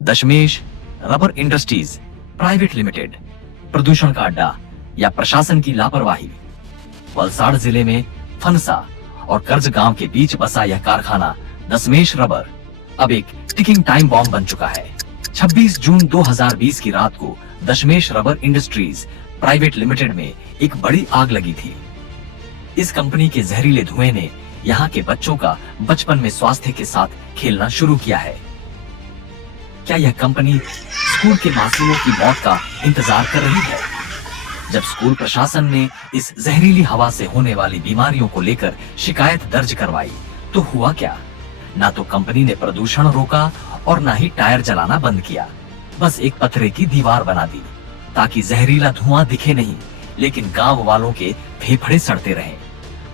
दशमेश rubber industries private limited, प्रदूषण का अड्डा या प्रशासन की लापरवाही। वलसाड़ जिले में फनसा और कर्ज गांव के बीच बसा यह कारखाना दशमेश रबर अब एक टिकिंग टाइम बॉम्ब बन चुका है। 26 जून 2020 की रात को दशमेश रबर इंडस्ट्रीज प्राइवेट लिमिटेड में एक बड़ी आग लगी थी। इस कंपनी के जहरीले धुएं ने यहाँ के बच्चों का बचपन में स्वास्थ्य के साथ खेलना शुरू किया है। क्या यह कंपनी स्कूल के मासूमों की मौत का इंतजार कर रही है? जब स्कूल प्रशासन ने इस जहरीली हवा से होने वाली बीमारियों को लेकर शिकायत दर्ज करवाई तो हुआ क्या? ना तो कंपनी ने प्रदूषण रोका और ना ही टायर जलाना बंद किया। बस एक पत्थर की दीवार बना दी ताकि जहरीला धुआं दिखे नहीं, लेकिन गांव वालों के फेफड़े सड़ते रहे।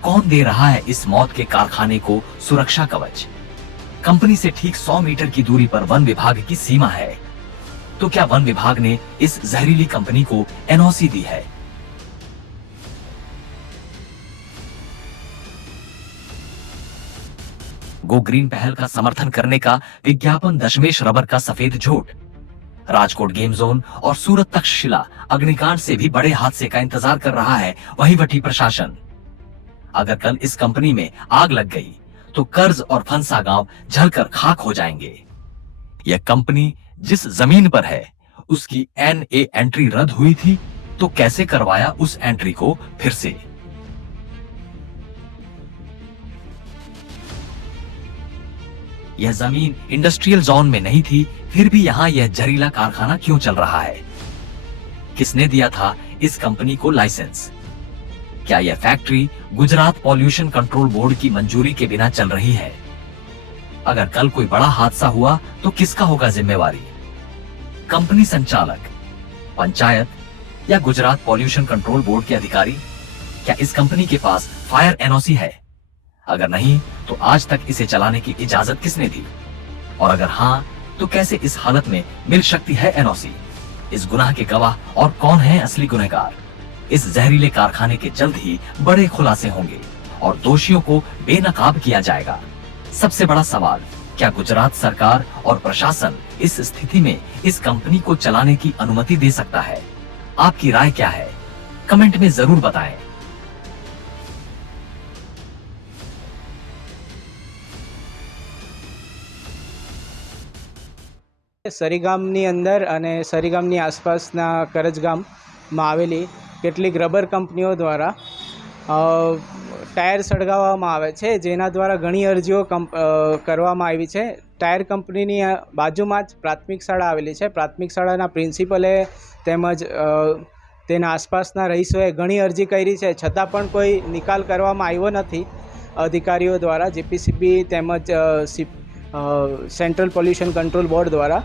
कौन दे रहा है इस मौत के कारखाने को सुरक्षा कवच? कंपनी से ठीक 100 मीटर की दूरी पर वन विभाग की सीमा है। तो क्या वन विभाग ने इस जहरीली कंपनी को एनओसी दी है? गो ग्रीन पहल का समर्थन करने का विज्ञापन दशमेश रबर का सफेद झूठ। राजकोट गेम जोन और सूरत तक्षशिला अग्निकांड से भी बड़े हादसे का इंतजार कर रहा है वहीवटी प्रशासन। अगर कल इस कंपनी में आग लग गई तो कर्ज और फंसा गांव जलकर खाक हो जाएंगे। यह कंपनी जिस जमीन पर है उसकी एनए एंट्री रद्द हुई थी, तो कैसे करवाया उस एंट्री को फिर से? यह जमीन इंडस्ट्रियल जोन में नहीं थी, फिर भी यहां यह जहरीला कारखाना क्यों चल रहा है? किसने दिया था इस कंपनी को लाइसेंस? क्या यह factory Gujarat pollution control board की मंजूरी के बिना चल रही है? अगर कल कोई बड़ा हादसा हुआ तो किसका होगा जिम्मेवारी? कंपनी संचालक, पंचायत या गुजरात पॉल्यूशन कंट्रोल बोर्ड के अधिकारी? क्या इस कंपनी के पास फायर एनओसी है? अगर नहीं तो आज तक इसे चलाने की इजाजत किसने दी? और अगर हां तो कैसे इस हालत में मिल सकती है एनओसी? इस गुनाह के गवाह और कौन है असली गुनहगार? इस जहरीले कारखाने के जल्द ही बड़े खुलासे होंगे और दोषियों को बेनकाब किया जाएगा। सबसे बड़ा सवाल, क्या गुजरात सरकार और प्रशासन इस स्थिति में इस कंपनी को चलाने की अनुमति दे सकता है? आपकी राय क्या है? कमेंट में जरूर बताएं। સરીગામની અંદર અને સરીગામની આસપાસના કરજગામમાં આવેલી કેટલીક રબર કંપનીઓ દ્વારા ટાયર સળગાવવામાં આવે છે, જેના દ્વારા ઘણી અરજીઓ કરવામાં આવી છે। ટાયર કંપનીની બાજુમાં જ પ્રાથમિક શાળા આવેલી છે। પ્રાથમિક શાળાના પ્રિન્સિપલે તેમજ તેના આસપાસના રહીશોએ ઘણી અરજી કરી છે, છતાં પણ કોઈ નિકાલ કરવામાં આવ્યો નથી અધિકારીઓ દ્વારા, જીપીસીબી તેમજ સેન્ટ્રલ પોલ્યુશન કંટ્રોલ બોર્ડ દ્વારા।